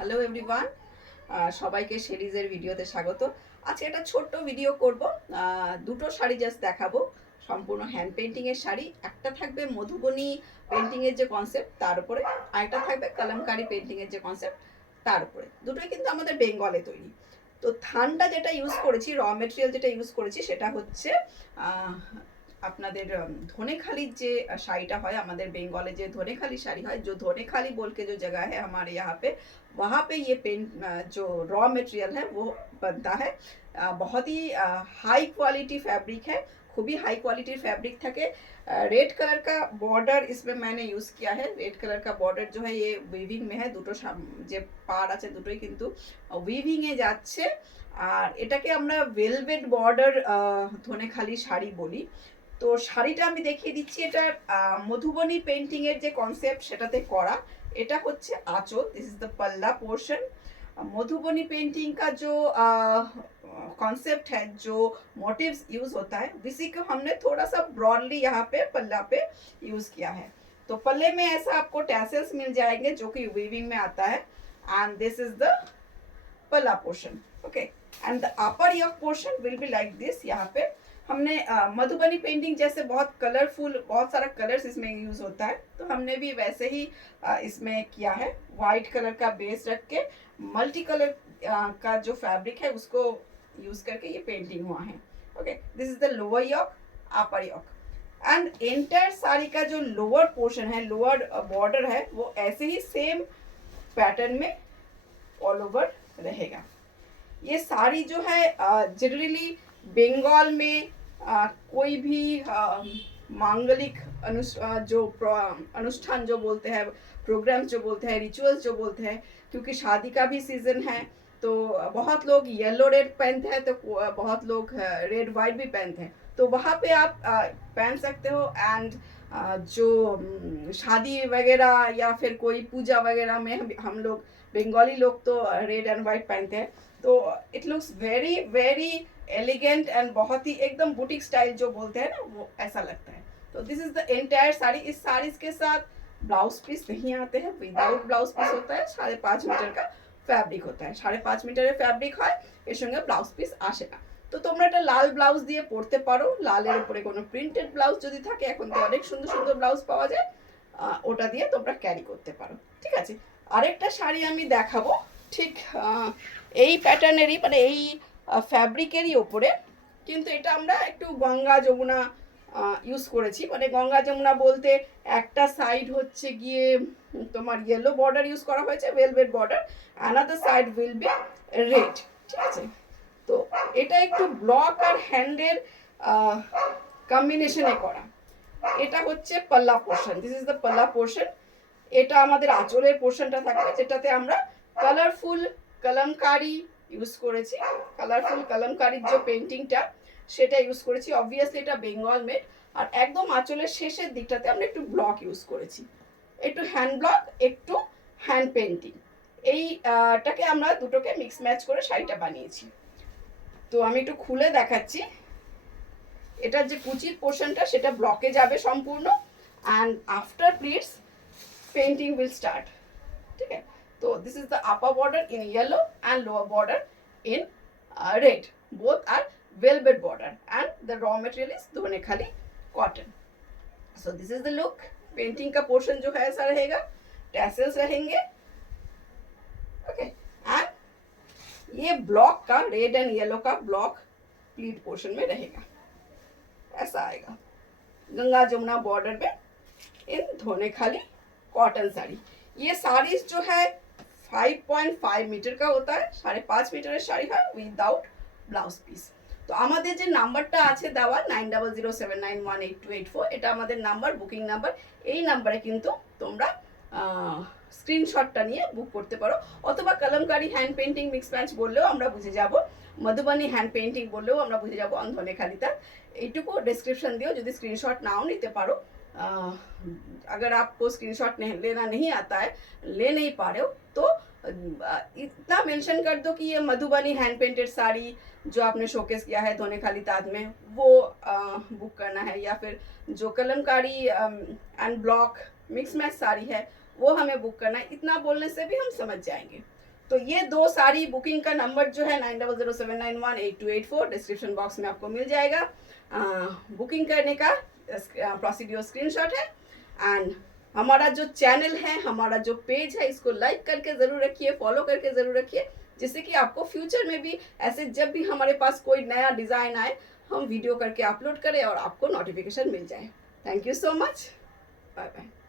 Hello everyone, সবাইকে সিরিজের ভিডিওতে স্বাগত। আজকে একটা ছোট্ট ভিডিও করব। দুটো শাড়ি জাস্ট দেখাবো, সম্পূর্ণ হ্যান্ড পেন্টিংয়ের শাড়ি। একটা থাকবে মধুবনী পেন্টিংয়ের যে কনসেপ্ট তার উপরে, আরেকটা থাকবে কলমকারি পেন্টিংয়ের যে কনসেপ্ট তার উপরে। দুটোই কিন্তু আমাদের বেঙ্গলে তৈরি। তো থানটা যেটা ইউজ করেছি, র মেটেরিয়াল যেটা ইউজ করেছি সেটা হচ্ছে আপনাদের धोनेखाली যে শাড়িটা হয় আমাদের বেঙ্গলে, যে धोनेखाली শাড়ি হয়, जो धोनेखाली बोल के जो जगह है हमारे यहाँ पे, वहाँ पे ये पेंट जो रॉ मटेरियल है वो बनता है। बहुत ही हाई क्वालिटी फैब्रिक है, खूब ही हाई क्वालिटी फैब्रिक থাকে। रेड कलर का बॉर्डर इसमें मैंने यूज़ किया है। रेड कलर का बॉर्डर जो है ये वीविंग में है, দুটো যে পাড় আছে দুটোই কিন্তু উইভিংয়ে যাচ্ছে। আর এটাকে আমরা ভেলভেট বর্ডার ধনেখালি শাড়ি বলি। তো শাড়িটা আমি দেখিয়ে দিচ্ছি, এটা মধুবনী পেন্টিং এর যে কনসেপ্ট সেটাতে করা। এটা হচ্ছে आंचल, दिस इज द पल्ला पोर्शन। मधुबनी पेंटिंग का जो कॉन्सेप्ट है, जो मोटिव्स यूज होता है, उसी को हमने थोड़ा सा ब्रॉडली यहाँ पे पल्ला पे यूज किया है। तो पल्ले में ऐसा आपको टैसल्स मिल जाएंगे जो कि वीविंग में आता है। एंड दिस इज द पल्ला portion, okay. And the upper yoke portion will be like this. यहाँ पे हमने मधुबनी पेंटिंग जैसे बहुत कलरफुल, बहुत सारा कलर्स इसमें यूज होता है, तो हमने भी वैसे ही इसमें किया है। वाइट कलर का बेस रख के मल्टी कलर का जो फैब्रिक है उसको यूज करके ये पेंटिंग हुआ है, okay. This is the lower yoke, upper yoke. And entire sari का जो लोअर पोर्शन है, लोअर बॉर्डर है, वो ऐसे ही सेम पैटर्न में ऑल ओवर रहेगा। ये साड़ी जो है जनरली बंगाल में कोई भी मांगलिक अनुष्ठान जो बोलते हैं, प्रोग्राम्स जो बोलते हैं, रिचुअल्स जो बोलते हैं, क्योंकि शादी का भी सीजन है, तो बहुत लोग येलो रेड पहनते हैं, तो बहुत लोग रेड वाइट भी पहनते हैं। तो वहाँ पे आप पहन सकते हो। एंड जो शादी वगैरह या फिर कोई पूजा वगैरह में हम लोग बंगाली लोग तो रेड एंड वाइट पहनते हैं, तो it looks very very elegant and बहुत ही एकदम बुटीक स्टाइल जो बोलते हैं ना, वो ऐसा लगता है। तो this is the entire sari. इस साड़ी के साथ ब्लाउज पीस नहीं आते हैं, विदाउट ब्लाउज पीस होता है। 5.5 मीटर का फैब्रिक होता है, 5.5 মিটারের ফ্যাব্রিক হয়, এর সঙ্গে ব্লাউজ পিস আসে না। তো তোমরা একটা লাল ব্লাউজ দিয়ে পরতে পারো, লালের উপরে কোনো প্রিন্টেড ব্লাউজ যদি থাকে, এখন তো অনেক সুন্দর সুন্দর ব্লাউজ পাওয়া যায়, ওটা দিয়ে তোমরা ক্যারি করতে পারো, ঠিক আছে। আরেকটা শাড়ি আমি দেখাবো ঠিক এই প্যাটার্নেরই, মানে এই ফ্যাব্রিকেরই ওপরে, কিন্তু এটা আমরা একটু গঙ্গা যমুনা ইউজ করেছি। মানে গঙ্গা যমুনা বলতে একটা সাইড হচ্ছে গিয়ে তোমার ইয়েলো বর্ডার ইউজ করা হয়েছে, velvet border, another side will be red, ঠিক আছে। তো এটা একটু ব্লক আর হ্যান্ডের কম্বিনেশনে করা। এটা হচ্ছে পাল্লা পোর্শন, দিস ইজ দ্য পাল্লা পোর্শন। এটা আমাদের আঁচলের পোর্শনটা থাকবে, যেটাতে আমরা কালারফুল কলমকারি ইউজ করেছি। কালারফুল কলমকারির যে পেন্টিংটা সেটা ইউজ করেছি। অবভিয়াসলি এটা বেঙ্গল মেড। আর একদম আঁচলের শেষের দিকটাতে আমরা একটু ব্লক ইউজ করেছি, একটু হ্যান্ড ব্লক, একটু হ্যান্ড পেন্টিং। এইটাকে আমরা দুটোকে মিক্স ম্যাচ করে শাড়িটা বানিয়েছি। তো আমি একটু খুলে দেখাচ্ছি। এটার যে কুচির পোর্শনটা সেটা ব্লকে যাবে সম্পূর্ণ, and after pleats painting will start, ঠিক আছে। तो this is the upper border in yellow and lower border in red. Both are velvet border and the raw material is धोनेखाली cotton. So this is the look. Painting का portion जो है ऐसा रहेगा, tassels रहेंगे, okay. And ये block का red and yellow का block pleat portion में रहेगा, ऐसा आएगा गंगा जमुना बॉर्डर में इन धोनेखाली कॉटन साड़ी। ये साड़ीज जो है 5.5 मीटर का होता है, 5.5 মিটারের শাড়ি হয় উইদাউট ব্লাউজ পিস। তো আমাদের যে নাম্বারটা আছে দেওয়া 9007918284, এটা আমাদের নাম্বার, বুকিং নাম্বার। এই নাম্বারে কিন্তু তোমরা স্ক্রিনশটটা নিয়ে বুক করতে পারো, অথবা kalamkari hand painting mix match বললেও আমরা বুঝে যাব, মধুবনী হ্যান্ড পেন্টিং বললেও আমরা বুঝে যাব অন ধনেখালিটা। এইটুকু ডিসক্রিপশন দিও। যদি স্ক্রিনশট নাও নিতে পারো, अगर आपको स्क्रीनशॉट लेना नहीं आता है, ले नहीं पा रहे हो, तो इतना मेंशन कर दो कि ये मधुबनी हैंड पेंटेड साड़ी जो आपने शोकेस किया है धोनेखाली ताज में, वो बुक करना है, या फिर जो Kalamkari and block mix match sari है वो हमें बुक करना है। इतना बोलने से भी हम समझ जाएंगे। तो ये 2 साड़ी बुकिंग का नंबर जो है 9007918284 डिस्क्रिप्शन बॉक्स में आपको मिल जाएगा। बुकिंग करने का प्रोसीड्योर स्क्रीनशॉट है। एंड हमारा जो चैनल है, हमारा जो पेज है, इसको लाइक करके ज़रूर रखिए, फॉलो करके ज़रूर रखिए, जिससे कि आपको फ्यूचर में भी ऐसे जब भी हमारे पास कोई नया डिज़ाइन आए हम वीडियो करके अपलोड करें और आपको नोटिफिकेशन मिल जाए। Thank you so much, bye bye.